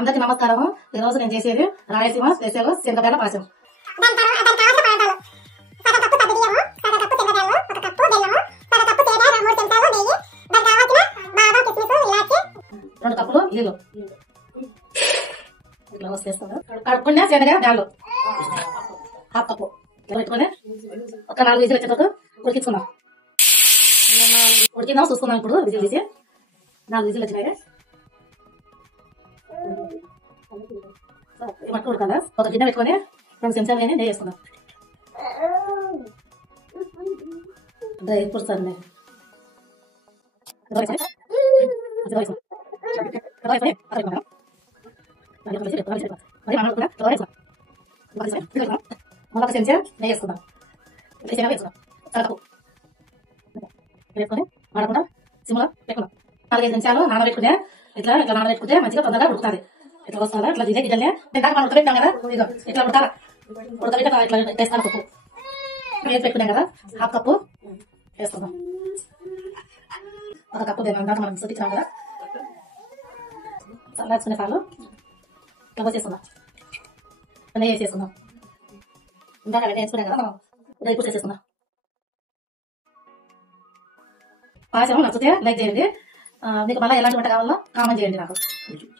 అందరికి నమస్కారం. ఈ రోజు నేను చేసేది రాయలసీమ స్పెషల్ శనగబెల్ల పాయసం. రెండు కప్పులు నీళ్ళు ఇట్లా వస్తేస్తాను. కడుక్కునే శనగ బ్యాళ్ళు హాఫ్ కప్పు పెట్టుకొని ఒక 4 విజిల్ వచ్చేటట్టు ఉడికించుకుందాం. ఉడికిందాం చూసుకుందాం. ఇప్పుడు విజిల్ తీసి 4 విజిల్ వచ్చినాయి. మట్టు ఉడకాల. ఒక గిన్నె పెట్టుకొని 2 చెంచాలు కానీ నెయ్యి వేసుకుందాం. డ్రై ఫ్రూట్స్ అన్నీ మళ్ళీ చెంచా నెయ్యి వేసుకుందాం. వేసుకుందాం కలుపు వేసుకొని వాడకుండా సిమ్లో పెట్టుకుందాం. 4-5 నిమిషాలు నానబెట్టుకుంటే ఇట్లా నానబెట్టుకుంటే మంచిగా తొందరగా ఉడుకుతుంది. ఇట్లా వస్తుందా ఇట్లా దిగే గిన్నె దాకా మనం ఉడకబెట్టాం కదా. ఇదిగో ఇట్లా ఉడకబెట్ట ఇట్లా వేస్తాను. కప్పు వేసి పెట్టుకున్నాం కదా. హాఫ్ కప్పు వేసుకుందాం. ఒక కప్పు దాకా మనం చూపించాం కదా. చల్లార్చుకునే పాలు ఇట్లా పోసేసుకుందాం. నెయ్యి వేసేసుకుందాం. ఇందాక వేసుకున్నాం కదా మనం డ్రై ఫ్రూట్స్ వేసేసుకుందాం. పాయసం నచ్చితే లైక్ చేయండి. మీకు మళ్ళీ ఎలాంటి వంట కావాలో కామెంట్ చేయండి. నాకు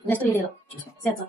నెక్స్ట్ వీడియోలో చేస్తాను.